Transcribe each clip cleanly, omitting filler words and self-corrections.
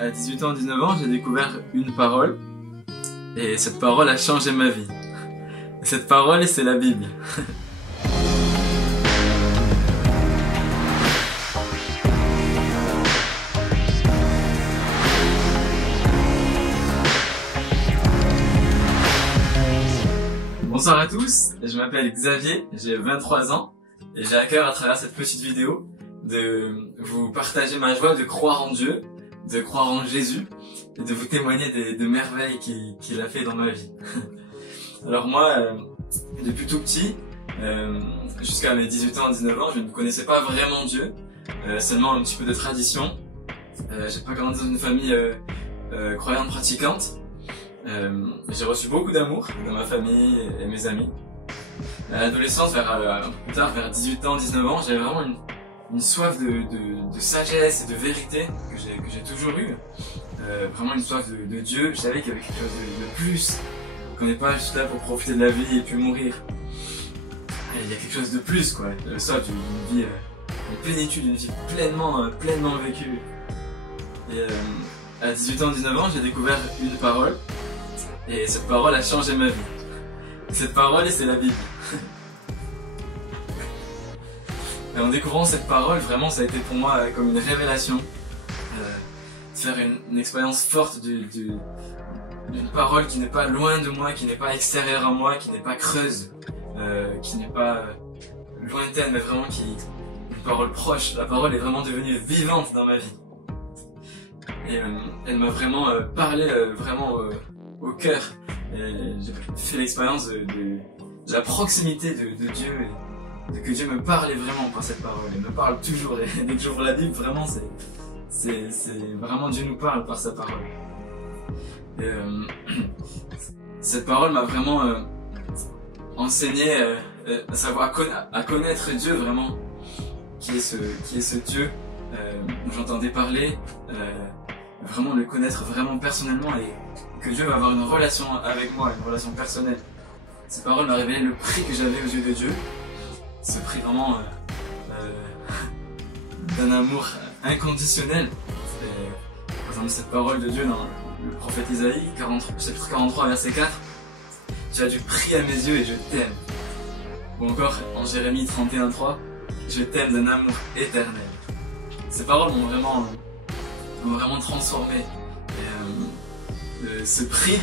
À 18 ans, 19 ans, j'ai découvert une parole et cette parole a changé ma vie. Et cette parole, c'est la Bible. Bonsoir à tous, je m'appelle Xavier, j'ai 23 ans et j'ai à cœur à travers cette petite vidéo de vous partager ma joie de croire en Dieu, de croire en Jésus et de vous témoigner des merveilles qu'il a fait dans ma vie. Alors moi, depuis tout petit, jusqu'à mes 18 ans, 19 ans, je ne connaissais pas vraiment Dieu, seulement un petit peu de tradition. J'ai pas grandi dans une famille croyante pratiquante. J'ai reçu beaucoup d'amour dans ma famille et mes amis. À l'adolescence, plus tard, vers 18 ans, 19 ans, j'avais vraiment une soif de sagesse et de vérité que j'ai toujours eu. Vraiment une soif de Dieu. Je savais qu'il y avait quelque chose de plus, qu'on n'est pas juste là pour profiter de la vie et puis mourir. Et il y a quelque chose de plus, quoi. Le soif d'une vie, une plénitude, une vie pleinement vécue. Et à 18 ans, 19 ans, j'ai découvert une parole. Et cette parole a changé ma vie. Cette parole, c'est la Bible. Et en découvrant cette parole, vraiment, ça a été pour moi comme une révélation. De faire une expérience forte d'une parole qui n'est pas loin de moi, qui n'est pas extérieure à moi, qui n'est pas creuse, qui n'est pas lointaine, mais vraiment une parole proche. La parole est vraiment devenue vivante dans ma vie. Et elle m'a vraiment parlé au cœur. J'ai fait l'expérience de la proximité de Dieu et de que Dieu me parlait vraiment par cette parole. Il me parle toujours. Et dès que j'ouvre la Bible, vraiment, c'est vraiment Dieu nous parle par sa parole. Et cette parole m'a vraiment enseigné à connaître Dieu vraiment, qui est ce Dieu dont j'entendais parler, vraiment le connaître vraiment personnellement et que Dieu va avoir une relation avec moi, une relation personnelle. Cette parole m'a révélé le prix que j'avais aux yeux de Dieu, ce prix vraiment d'un amour inconditionnel. Par exemple, cette parole de Dieu dans le prophète Isaïe, chapitre 43, verset 4, « Tu as du prix à mes yeux et je t'aime ». Ou encore en Jérémie 31, 3, « Je t'aime d'un amour éternel ». Ces paroles m'ont vraiment transformé. Ce prix,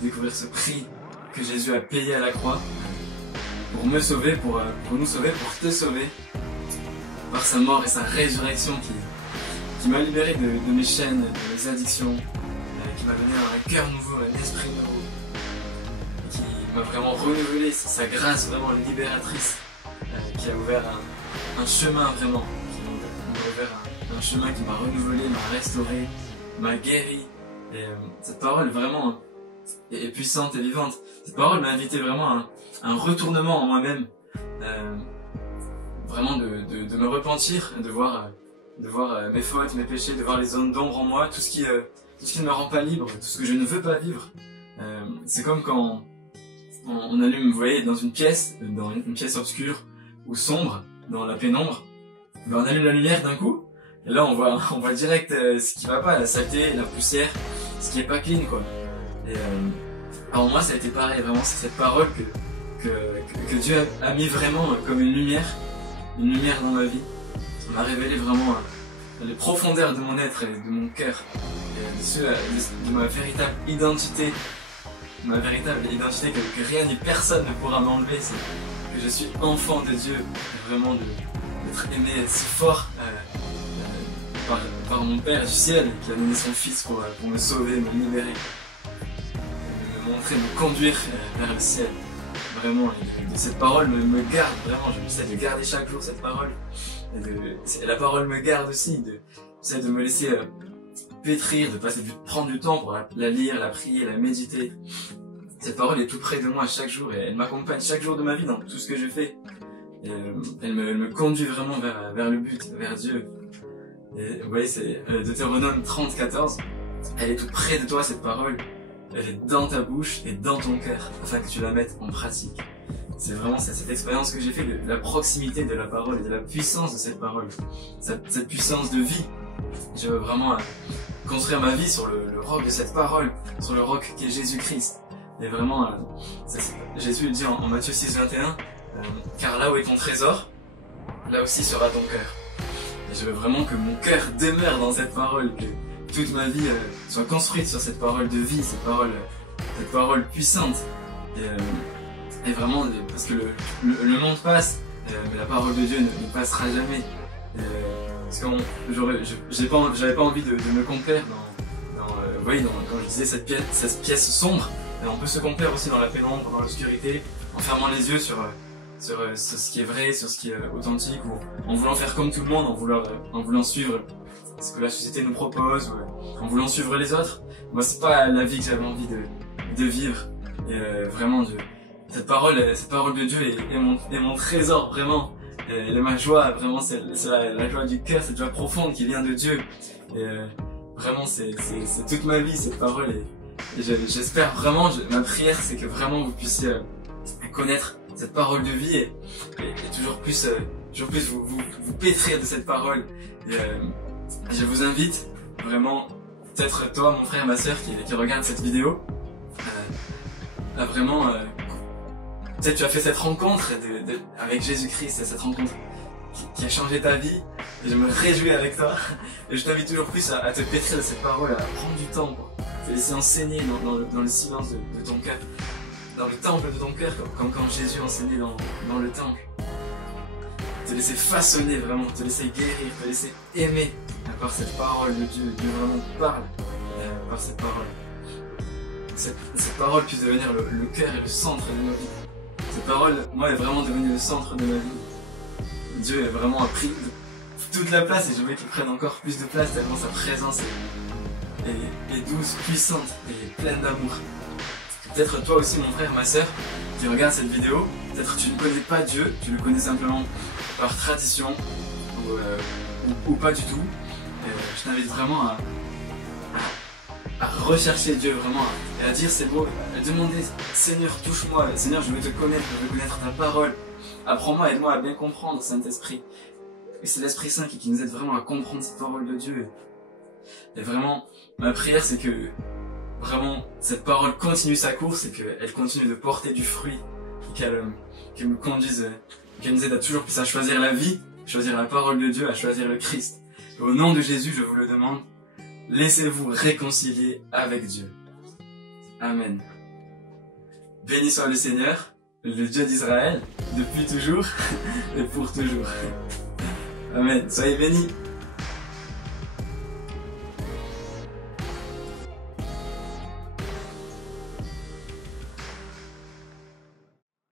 de découvrir ce prix que Jésus a payé à la croix pour me sauver, pour nous sauver, pour te sauver, par sa mort et sa résurrection qui m'a libéré de mes chaînes, de mes addictions, qui m'a donné un cœur nouveau, un esprit nouveau, qui m'a vraiment renouvelé, sa grâce vraiment libératrice, qui a ouvert un chemin vraiment, qui m'a ouvert un chemin qui m'a renouvelé, m'a restauré, m'a guéri. Et cette parole vraiment est puissante et vivante. Cette parole m'a invité vraiment à un retournement en moi-même, vraiment de me repentir, de voir mes fautes, mes péchés, de voir les zones d'ombre en moi, tout ce qui ne me rend pas libre, tout ce que je ne veux pas vivre. C'est comme quand on allume, vous voyez, dans une pièce obscure ou sombre, dans la pénombre, ben on allume la lumière d'un coup, et là on voit direct ce qui va pas, la saleté, la poussière, ce qui est pas clean, quoi. Et alors moi ça a été pareil, vraiment c'est cette parole que Dieu a mis vraiment comme une lumière dans ma vie. Ça m'a révélé vraiment les profondeurs de mon être et de mon cœur, et de ma véritable identité, que rien ni personne ne pourra m'enlever, c'est que je suis enfant de Dieu, et vraiment d'être aimé si fort par mon Père du ciel qui a donné son Fils pour me sauver, me libérer, me montrer, me conduire vers le ciel. Vraiment, et cette parole me garde, vraiment, j'essaie de garder chaque jour cette parole. Et la parole me garde aussi, j'essaie de me laisser pétrir, de prendre du temps pour la lire, la prier, la méditer. Cette parole est tout près de moi chaque jour et elle m'accompagne chaque jour de ma vie dans tout ce que je fais. Et elle me conduit vraiment vers le but, vers Dieu. Et vous voyez, c'est Deutéronome 30, 14. Elle est tout près de toi, cette parole. Elle est dans ta bouche et dans ton cœur, afin que tu la mettes en pratique. C'est vraiment cette expérience que j'ai fait de la proximité de la parole et de la puissance de cette parole. Cette puissance de vie. Je veux vraiment construire ma vie sur le roc de cette parole, sur le roc qui est Jésus-Christ. Et vraiment, Jésus dit en Matthieu 6, 21, car là où est ton trésor, là aussi sera ton cœur. Et je veux vraiment que mon cœur demeure dans cette parole, que toute ma vie soit construite sur cette parole de vie, cette parole puissante. Et vraiment, parce que le monde passe, mais la parole de Dieu ne passera jamais. Parce que j'avais pas envie de me complaire vous voyez, quand je disais cette pièce sombre, on peut se complaire aussi dans la pénombre, dans l'obscurité, en fermant les yeux sur ce qui est vrai, sur ce qui est authentique, ou en voulant faire comme tout le monde, en voulant suivre ce que la société nous propose, ou en voulant suivre les autres. Moi, c'est pas la vie que j'avais envie de vivre. Et vraiment, cette parole de Dieu est mon trésor, vraiment. Et ma joie, vraiment, c'est la joie du cœur, cette joie profonde qui vient de Dieu. Et vraiment, c'est toute ma vie, cette parole. Et j'espère vraiment, ma prière, c'est que vraiment vous puissiez connaître cette parole de vie et toujours plus vous pétrir de cette parole. Et je vous invite vraiment, peut-être toi, mon frère, ma sœur qui regarde cette vidéo, à vraiment, peut-être tu as fait cette rencontre avec Jésus-Christ, cette rencontre qui a changé ta vie, et je me réjouis avec toi. Et je t'invite toujours plus à te pétrir de cette parole, à prendre du temps pour te laisser enseigner dans le silence de ton cœur, dans le temple de ton cœur, comme quand Jésus enseignait dans le temple. Te laisser façonner vraiment, te laisser guérir, te laisser aimer par cette parole de Dieu. Dieu vraiment parle par cette parole. Cette parole puisse devenir le cœur et le centre de nos vies. Cette parole, moi, est vraiment devenue le centre de ma vie. Dieu est vraiment a pris toute la place et je veux qu'il prenne encore plus de place tellement sa présence est douce, puissante et pleine d'amour. Peut-être toi aussi, mon frère, ma sœur, qui regarde cette vidéo, peut-être tu ne connais pas Dieu, tu le connais simplement par tradition ou pas du tout. Je t'invite vraiment à rechercher Dieu, vraiment, et à dire c'est beau, à demander Seigneur, touche-moi, Seigneur, je veux te connaître, je veux connaître ta parole. Apprends-moi, aide-moi à bien comprendre, Saint-Esprit. Et c'est l'Esprit Saint qui nous aide vraiment à comprendre cette parole de Dieu. Et vraiment, ma prière, c'est que vraiment cette parole continue sa course et qu'elle continue de porter du fruit, qu'elle nous conduise, qu'elle nous aide à toujours plus à choisir la vie, choisir la parole de Dieu, à choisir le Christ. Et au nom de Jésus, je vous le demande, laissez-vous réconcilier avec Dieu. Amen. Béni soit le Seigneur, le Dieu d'Israël, depuis toujours et pour toujours. Amen. Soyez bénis.